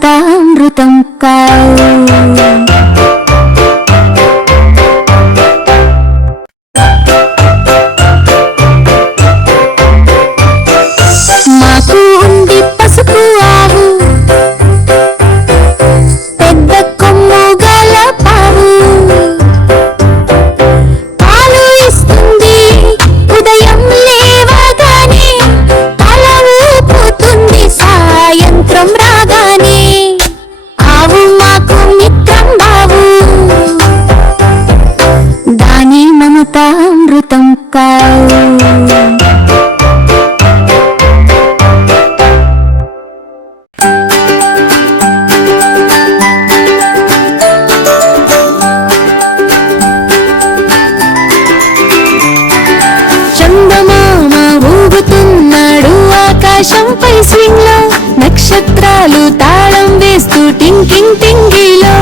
మమతామృతం కావు. మాకు ఉంది పసుపు ఆవు, పెద్ద కొమ్ము గల పావు. పాలు ఇస్తుంది ఉదయం లేవగానే, తల ఊపుతుంది సాయంత్రం రాగానే. ఆవు మాకు మిత్రం బావు, దాని మమతామృతం కావు. ఆకాశంపై స్వింగ్ లో నక్షత్రాలు తాళం వేస్తూ టింగ్ టింగ్ టింగిలో.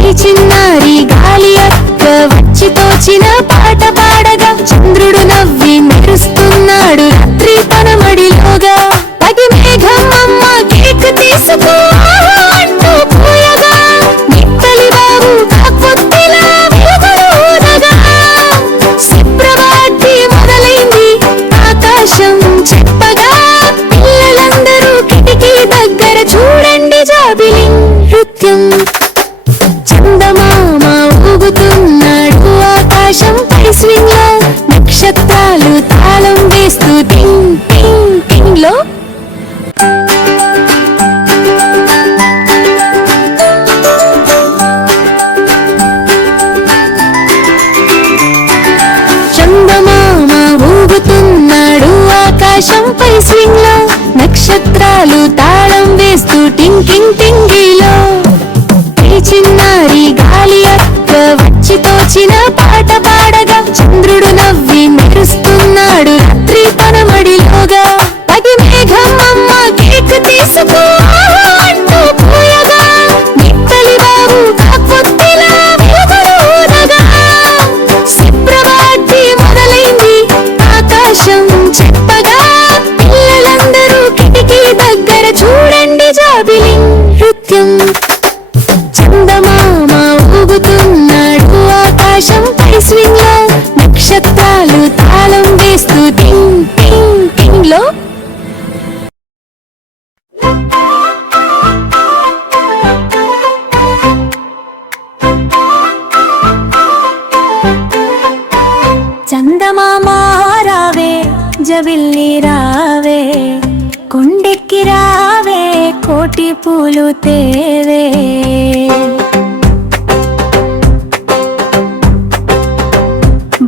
ఈ చిన్నారి గాలి అక్క వచ్చి తోచిన పాట పాడగా, చంద్రుడు నవ్వి మెరుస్తున్నాడు రాత్రి తన మడిలోగా. పది మేఘం అమ్మ కేక్ తీసుకో అంటూ పోయగా, నిత్తలి బాబు కాకొత్తిలా వెలుగులోనగా. సుప్రభాతి మొదలైంది ఆకాశం చెప్పగా, పిల్లలందరూ కిటికీ దగ్గర చూడండి జాబిలి నృత్యం. చందమామ ఊగుతున్నాడు ఆకాశంపై స్వింగ్ లో, నక్షత్రాలు తాళం వేస్తూ టింగ్ టింగ్ టింగ్ లో. చందమామ ఊగుతున్నాడు ఆకాశంపై స్వింగ్ లో, నక్షత్రాలు తాళం వేస్తూ టింగ్ టింగ్ టింగిలో. ఈ చిన్నారి గాలి అక్క వచ్చి తోచిన పాట పాడగా, చంద్రుడు నవ్వి మెరుస్తున్నాడు రాత్రి తన మడిలోగా. పది మేఘం అమ్మ కేక్ తీసుకో అంటూ పోయగా, నిత్తలి బాబు కాకొత్తిలా వెలుగులోనగా. సుప్రభాతి మొదలైంది ఆకాశం చెప్పగా, పిల్లలందరూ కిటికీ దగ్గర చూడండి జాబిలి నృత్యం. చందమామ ఊగుతున్నాడు ఆకాశంపై స్వింగ్ లో, నక్షత్రాలు తాళం వేస్తూ టింగ్ టింగ్ టింగ్ లో. చందమామ రావే జబిల్లి రావే, కొండెక్కి రావే కోటి పూలు తేవే.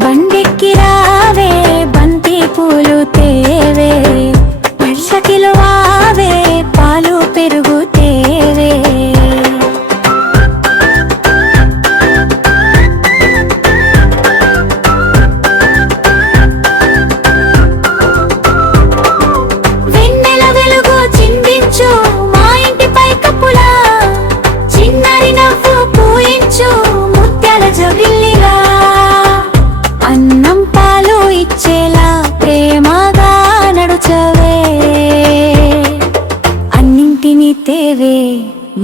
బండెక్కి రావే బంతి పూలు తేవే, పళ్ళకిలో ఆవే పాలు పెరుగు తేవే. వెన్నెల వెలుగు చిందించు మా ఇంటి పై కప్పులా, చిన్నారి నవ్వు పూయించు ముత్యాల జబిల్లిగా. అన్నం పాలు ఇచ్చేలా ప్రేమగా నడుచవే, అన్నింటినీ తేవే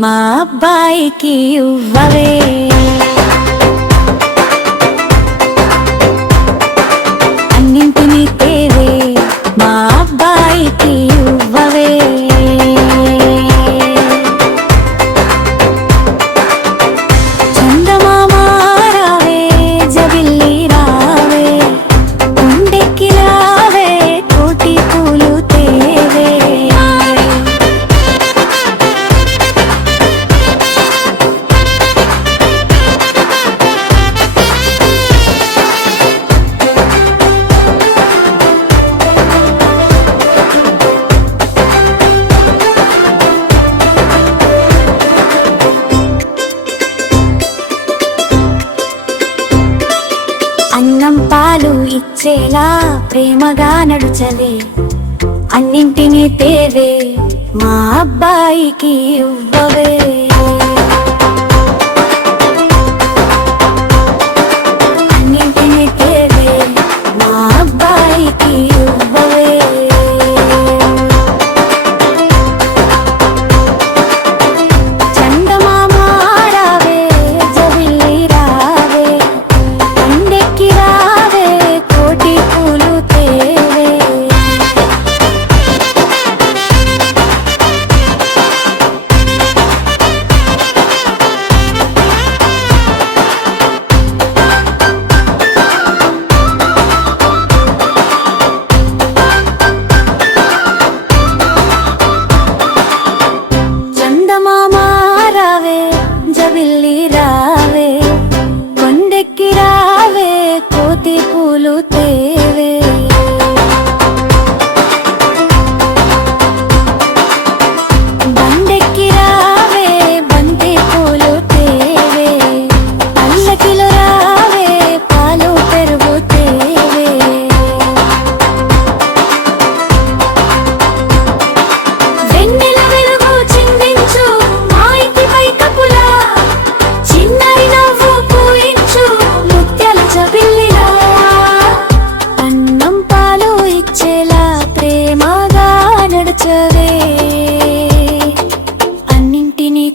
మా అబ్బాయికి ఇవ్వవే. అన్నింటినీ తేవే మా అబ్బాయికి ఇవ్వవే. చందమామ రావే జబిల్లి రావే, కొండెక్కి రావే కోటి పూలు తేవే. అన్నం పాలు ఇచ్చేలా ప్రేమగా నడుచవే, అన్నింటినీ తేవే మా అబ్బాయికి ఇవ్వవే. అన్నింటినీ తేవే మా అబ్బాయికి ఇవ్వవే.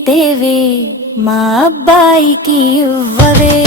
తేవే మా అబ్బాయికి ఇవ్వవే.